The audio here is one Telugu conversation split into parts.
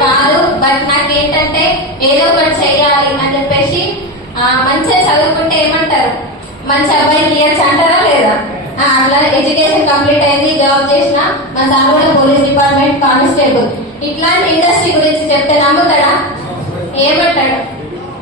కాదు. బట్ నాకేంటంటే ఏదో ఒకటి చెయ్యాలి అని చెప్పేసి మంచిగా చదువుకుంటే ఏమంటారు, మంచి అబ్బాయికి ఇయర్స్ అంటారా లేదా? అట్లా ఎడ్యుకేషన్ కంప్లీట్ అయింది, జాబ్ చేసిన. మా సార్ కూడా పోలీస్ డిపార్ట్మెంట్ కానిస్టేబుల్. ఇట్లాంటి ఇండస్ట్రీ గురించి చెప్తే నమ్ముతాడా? ఏమంటాడు?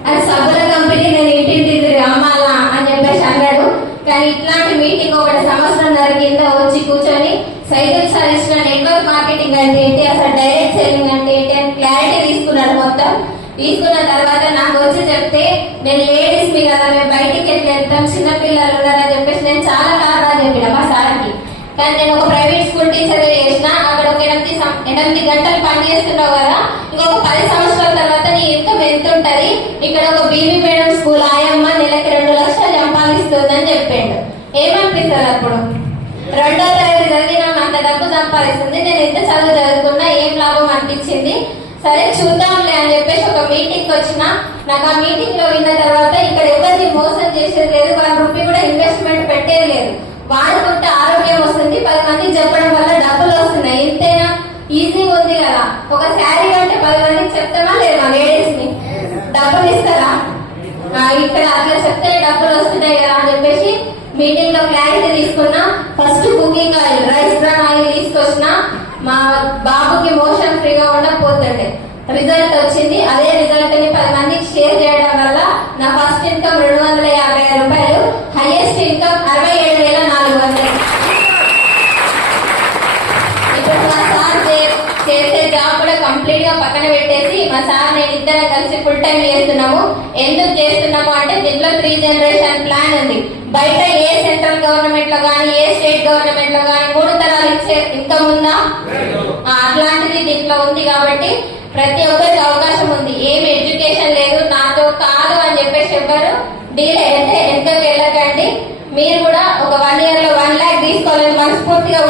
అది సబ్బుల కంపెనీ, నేను ఇంటింటి అమ్మాలా అని చెప్పేసి అన్నాడు. కానీ ఇట్లాంటి మీటింగ్ ఒకటి సంవత్సరంన్నర కింద వచ్చి కూర్చొని సైకిల్ సార్ ఇచ్చిన నెట్వర్క్ మార్కెటింగ్ అంటే ఏంటి, అసలు డైరెక్ట్ సెల్లింగ్ అంటే ఏంటి అని క్లారిటీ తీసుకున్నాడు. మొత్తం తీసుకున్న తర్వాత నాకు వచ్చి చెప్తే, నేను లేడీస్ మీ కదా, మేము బయటికి ఎట్లా వెళ్తాం, చిన్నపిల్లలు ఉన్నారని చెప్పేసి నేను చాలా కారణాలు చెప్పిన మా సార్కి. కానీ నేను ఒక ప్రైవేట్ స్కూల్ టీచర్ చేసిన, అక్కడ ఒక 8 గంటలు పని చేస్తున్నావు కదా, ఇంకొక 10 సంవత్సరాల తర్వాత నీ ఇన్కమ్ ఎంత ఉంటది, ఇక్కడ ఒక బీబీ మేడం స్కూల్ ఆయమ్మ నెలకి 2 లక్షలు సంపాదిస్తుందని చెప్పిండు. ఏమనిపిస్తుంది అప్పుడు? 2వ తరగతి చదివిన అంత డబ్బు సంపాదిస్తుంది, నేను ఎంత చదువు చదువుకున్నా ఏం లాభం అనిపించింది. సరే చూద్దాంలే అని చెప్పేసి ఒక మీటింగ్ వచ్చిన. నాకు ఆ మీటింగ్ లో విన్న తర్వాత ఇక్కడ ఎవరిని మోసం చేసేది లేదు, ₹1 కూడా ఇన్వెస్ట్మెంట్ పెట్టేది లేదు. వాడుకుంటే ఆరోగ్యం వస్తుంది, 10 మందికి చెప్పడం వల్ల డబ్బులు వస్తున్నాయి. ఇంతేనా? ఈజీ ఉంది కదా. ఒక శారీ అంటే 10 మందికి చెప్తామా లేదా? లేడీస్ ని డబ్బులు ఇస్తారా? ఇక్కడ అట్లా చెప్తే డబ్బులు వస్తున్నాయి కదా అని చెప్పేసి మీటింగ్ లో క్లారిటీ తీసుకున్నా. First cooking oil, rice bran oil తీసుకొచ్చిన. మా బాబుకి మోషన్ ఫ్రీగా ఉండకపోతుండే. రిజల్ట్ వచ్చింది. అదే రిజల్ట్ ని 10 మందికి షేర్ చేయడం వల్ల నా ఫస్ట్ ఇన్కమ్ ₹255, హైయెస్ట్ ఇన్కమ్ 67,400. ఇప్పుడు మా సార్ చేసే జాబ్ కూడా కంప్లీట్ గా పక్కన పెట్టేసి మా సార్ నేను ఇద్దరం కలిసి ఫుల్ టైం చేస్తున్నాము. ఎందుకు చేస్తున్నాము అంటే దీంట్లో 3 జనరేషన్ ప్లాన్ ఉంది. బయట ఏ సెంట్రల్ గవర్నమెంట్ లో గానీ ఏ స్టేట్ గవర్నమెంట్ లో గానీ 3 తరాలు ఇచ్చే ఇన్కమ్ ఉందా? అట్లాంటిది దీంట్లో ఉంది. కాబట్టి ప్రతి ఒక్కరికి అవకాశం ఉంది. ఏమి ఎడ్యుకేషన్ లేదు, నాతో కాదు అని చెప్పేసి ఎవరు డీల్ అయితే ఎంతకు వెళ్ళకండి. మీరు కూడా ఒక 1 year లో 1 lakh తీసుకోవాలని మనస్ఫూర్తిగా